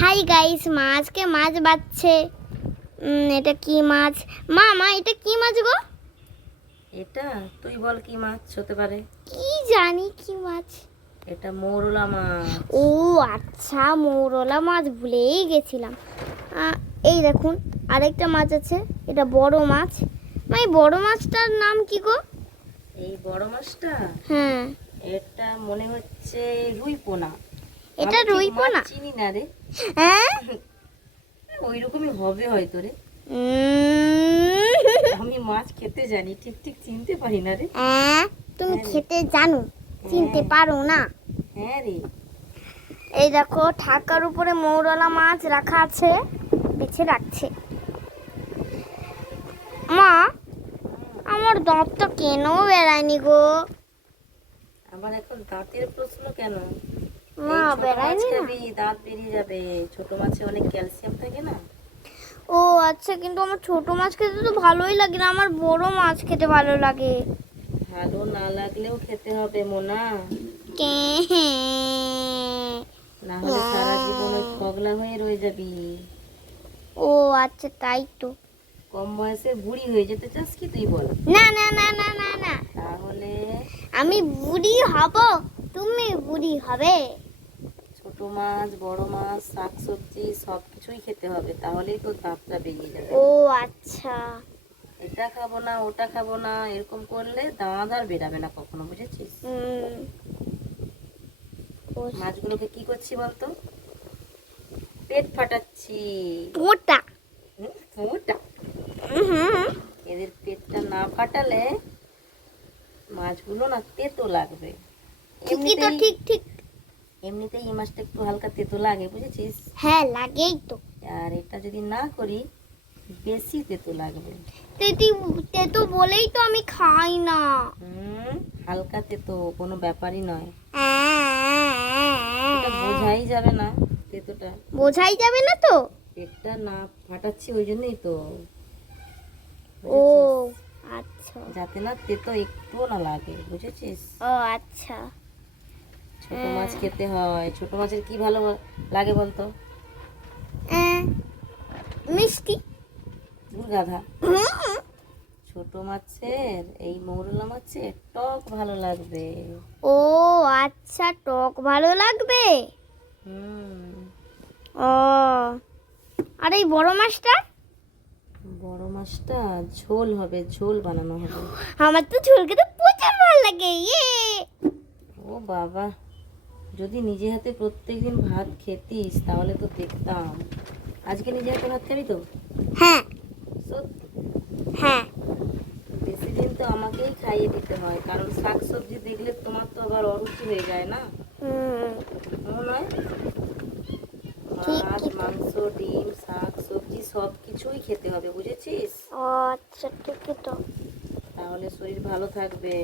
Hi guys, মা আজকে মাছ বাচ্ছে। এটা কি মাছ? মা এটা কি মাছ গো? এটা তুই বল কি মাছ হতে পারে? কি জানি কি মাছ। এটা মৌরলা মাছ। ও আচ্ছা, মৌরলা মাছ, ভুলেই গেছিলাম। এই দেখুন আরেকটা মাছ আছে, এটা বড় মাছ। এই বড় মাছটার নাম কি গো? এই বড় মাছটা? হ্যাঁ, এটা মনে হচ্ছে রুই পোনা। এটা রুই পোনা? চিনি না রে। হ্যাঁ, ওই রকমই হবে হয়তো রে। আমি মাছ খেতে জানি, ঠিক ঠিক চিনতে পারি না রে। তুমি খেতে জানো, চিনতে পারো না? হ্যাঁ রে। এই দেখো ঢাকার উপরে মৌরলা মাছ রাখা আছে, বেছে রাখছে। মা, আমার দাঁতটা কেন বেড়ায়নি গো? আবার এখন দাঁতের প্রশ্ন কেন? মা বেড়ায়নি না? দাঁত বেরিয়ে যাবে, ছোট মাছে অনেক ক্যালসিয়াম থাকে না। ও আচ্ছা, কিন্তু আমার ছোট মাছ খেতে তো ভালোই লাগে না, আমার বড় মাছ খেতে ভালো লাগে। ভালো না লাগলেও খেতে হবে মোনা, না হলে সারা জীবন ওই পগলা হয়ে রয়ে যাবি। ও আচ্ছা, তাই তো। কম বয়সে বুড়ি হয়ে যেতে চাস কি তুই বল? না না না না না না, তাহলে আমি বুড়ি হব, তুমি বুড়ি হবে। ছোট মাছ, বড় মাছ, শাকসবজি সবকিছুই খেতে হবে, তাহলেই তো দাঁতটা বেরিয়ে যাবে। ও আচ্ছা। এটা খাবো না ওটা খাবো না এরকম করলে দাঁত আর বেরাবে না কখনো, বুঝেছিস? মাছগুলোকে কি করছি বলতো? পেট ফাটাচ্ছি। ওটা ওটা এদের পেটটা না ফাটালে মাছগুলো না তেতো লাগবে। ঠিকই তো, ঠিক। এমনিতেই এই মাছটা একটু হালকা তেতো লাগে, বুঝেছিস? হ্যাঁ, লাগেই তো। আর এটা যদি না করি বেশি তেতো লাগবে। তেতো বলেই তো আমি খাই না। হালকা তেতো কোনো ব্যাপারই নয়, এটা বোঝাই যাবে না। তেতোটা বোঝাই যাবে না তো? পেটটা না ফাটাচ্ছি ওই জন্যই তো, ও বুঝেছিস? আচ্ছা। যাতে না তেতো একটুও না লাগে, বুঝেছিস? ও আচ্ছা। ছোট মাছ খেতে হয়। ছোট মাছের কি ভালো লাগে বলতো? মিষ্টি। গাধা। ছোট মাছের এই মৌরলা মাছের টক ভালো লাগবে। ও আচ্ছা, টক ভালো লাগবে। ও আর এই বড় মাছটা? বড় মাছটা ঝোল হবে, ঝোল বানানো হবে। আমার তো ঝোল খেতে প্রচুর ভালো লাগে। ও বাবা, যদি নিজে হাতে প্রত্যেকদিন ভাত খেতিস তাহলে তো দেখতাম। আজকে নিজে হাতে ভাত খাবি তো? হ্যাঁ সত্যি? হ্যাঁ। বেশি দিন তো আমাকেই খাইয়ে দিতে হয়, কারণ শাক সবজি দেখলে তোমার তো আবার অরুচি হয়ে যায় না? নয়, মাছ মাংস ডিম শাক সবজি সব কিছুই খেতে হবে, বুঝেছিস? ও আচ্ছা, ঠিকই তো। তাহলে শরীর ভালো থাকবে।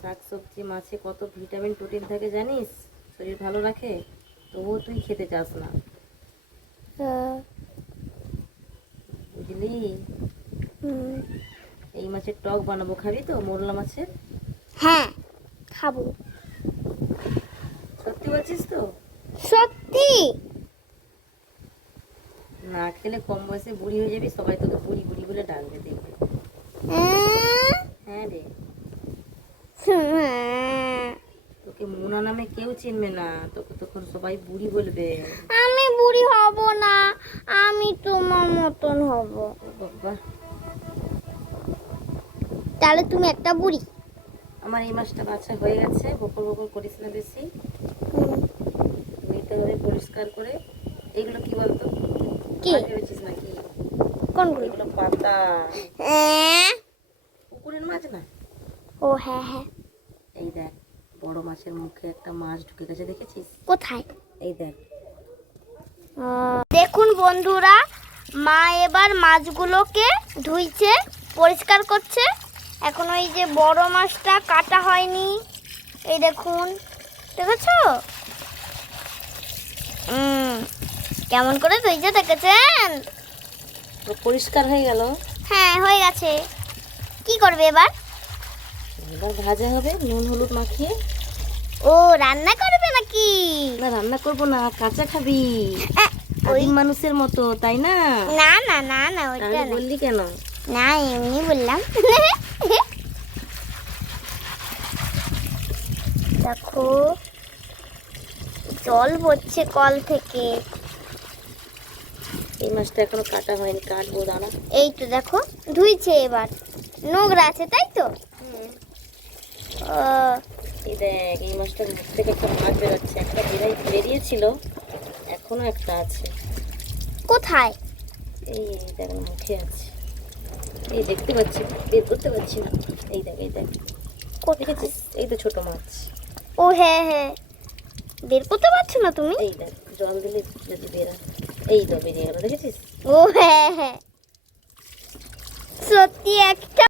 শাক সবজি মাছে কত ভিটামিন প্রোটিন থাকে জানিস? শরীর ভালো রাখে, তবুও তুই খেতে চাস না, বুঝলি? এই মাছের টক বানাবো, খাবি তো মোরলা মাছের? হ্যাঁ, খাবো। সত্যি বলছিস তো? সত্যি। না খেলে কম বয়সে বুড়ি হয়ে যাবি, সবাই তোকে বুড়ি বুড়ি বলে ডাকবে, দেখবে। হ্যাঁ রে, তোকে মোনা নামে কেউ চিনবে না, তোকে তখন সবাই বুড়ি বলবে। আমি বুড়ি হব না, আমি তোমার মতন হব। বাবা, তাহলে তুমি একটা বুড়ি। আমার এই মাছটা বাছা হয়ে গেছে, বকর বকর করিস না বেশি। ধুইতে হবে পরিষ্কার করে। এগুলো কি বলতো? কি ভেবেছিস নাকি? কোনগুলো? এগুলো পাতা, পুকুরের মাছ না। ও হ্যাঁ হ্যাঁ। এই দেখ, বড় মাছের মুখে একটা মাছ ঢুকে গেছে, দেখেছিস? কোথায়? এই দেখ। দেখুন বন্ধুরা, মা এবার মাছগুলোকে ধুইছে, পরিষ্কার করছে। এখন ওই যে বড় মাছটা কাটা হয়নি, এই দেখুন, দেখেছো কেমন করে ধুইছে, দেখেছেন? তো পরিষ্কার হয়ে গেল। হ্যাঁ, হয়ে গেছে। কি করবে এবার? এবার ভাজা হবে নুন হলুদ মাখিয়ে। ও রান্না করবে নাকি? নাকি? না রান্না করবো না, কাঁচা খাবি। ওই আদিম মানুষের মতো, তাই না? না না না না ওইটা তাহলে না। বললি কেন? না এমনি বললাম। দেখো জল পড়ছে কল থেকে। এই মাছটা এখনো কাটা হয়নি, কাটবো দাঁড়া। এই তো দেখো ধুইছে এবার, নোংরা আছে তাই তো। ও, এই দেখ, এই মাছটার মুখ থেকে একটা মাছ বেরোচ্ছে। একটা বেরিয়েছিল, এখনো একটা আছে। কোথায়? এই দেখ না, মুখে আছে। এই দেখতে পাচ্ছি, বের করতে পারছি না। এই দেখ, এই দেখ, কোথায়? দেখেছিস? এই তো ছোট মাছ। ও হ্যাঁ হ্যাঁ, বের করতে পারছো না তুমি? এই দেখ, জল দিলে যদি বেরোয়। এই তো বেরিয়ে গেল, দেখেছিস? ও হ্যাঁ হ্যাঁ, সত্যি একটা